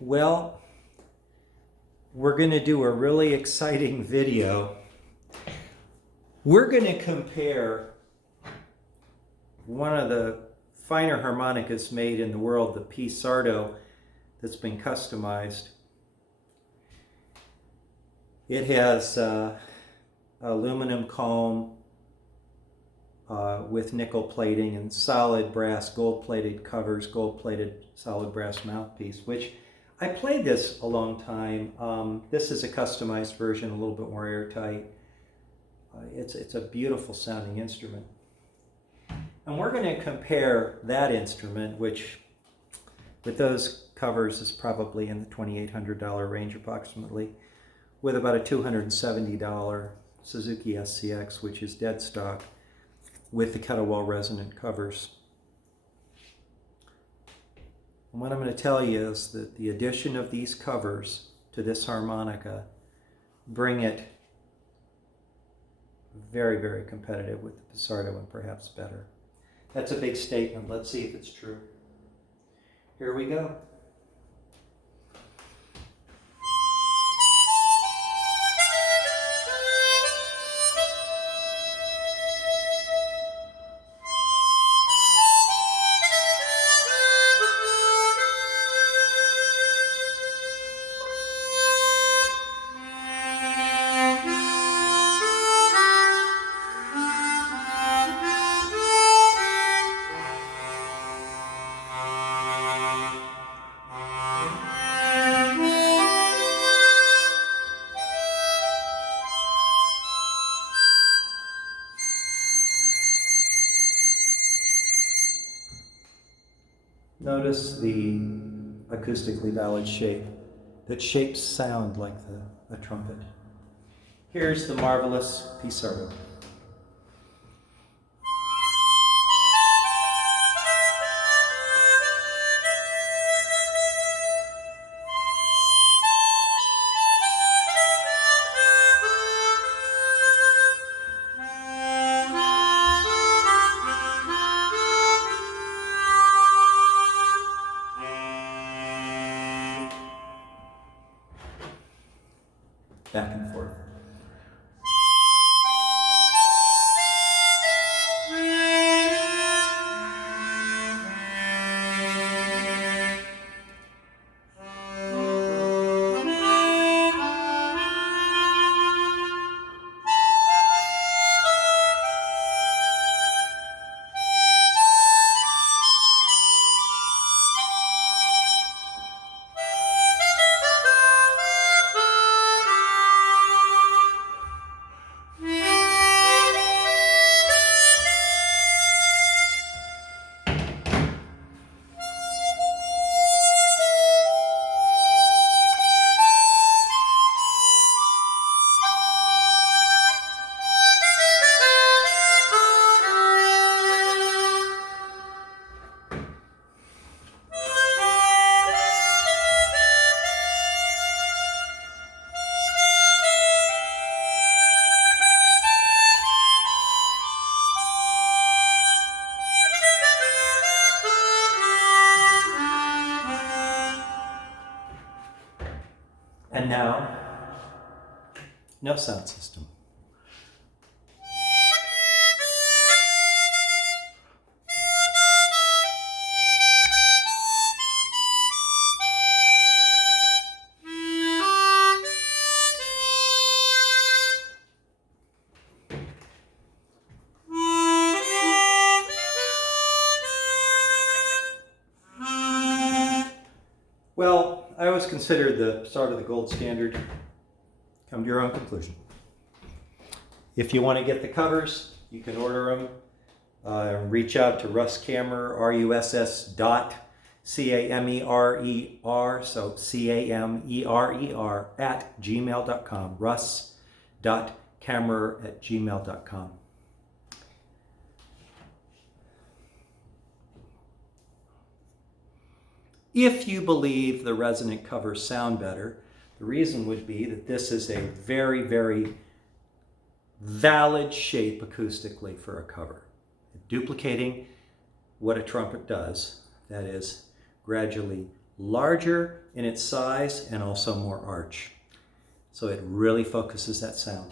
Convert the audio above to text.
Well, we're going to do a really exciting video. We're going to compare one of the finer harmonicas made in the world, the PSARDO, that's been customized. It has aluminum comb with nickel plating and solid brass gold-plated covers, gold-plated solid brass mouthpiece, which I played this a long time. This is a customized version, a little bit more airtight. It's a beautiful sounding instrument. And we're going to compare that instrument, which with those covers is probably in the $2,800 range approximately, with about a $270 Suzuki SCX, which is dead stock, with the Kettlewell Resonant Covers. And what I'm going to tell you is that the addition of these covers to this harmonica bring it very, very competitive with the PSARDO and perhaps better. That's a big statement. Let's see if it's true. Here we go. Notice the acoustically valid shape that shapes sound like a trumpet. Here's the marvelous PSARDO. Back and forth. And now, no sound system. Well, I always considered the PSARDO the gold standard. Come to your own conclusion. If you want to get the covers, you can order them. Reach out to Russ Camerer, RUSS.CAMERER, so CAMERER at gmail.com, russ.camerer@gmail.com. If you believe the resonant covers sound better, the reason would be that this is a very, very valid shape acoustically for a cover. Duplicating what a trumpet does, that is, gradually larger in its size and also more arch. So it really focuses that sound.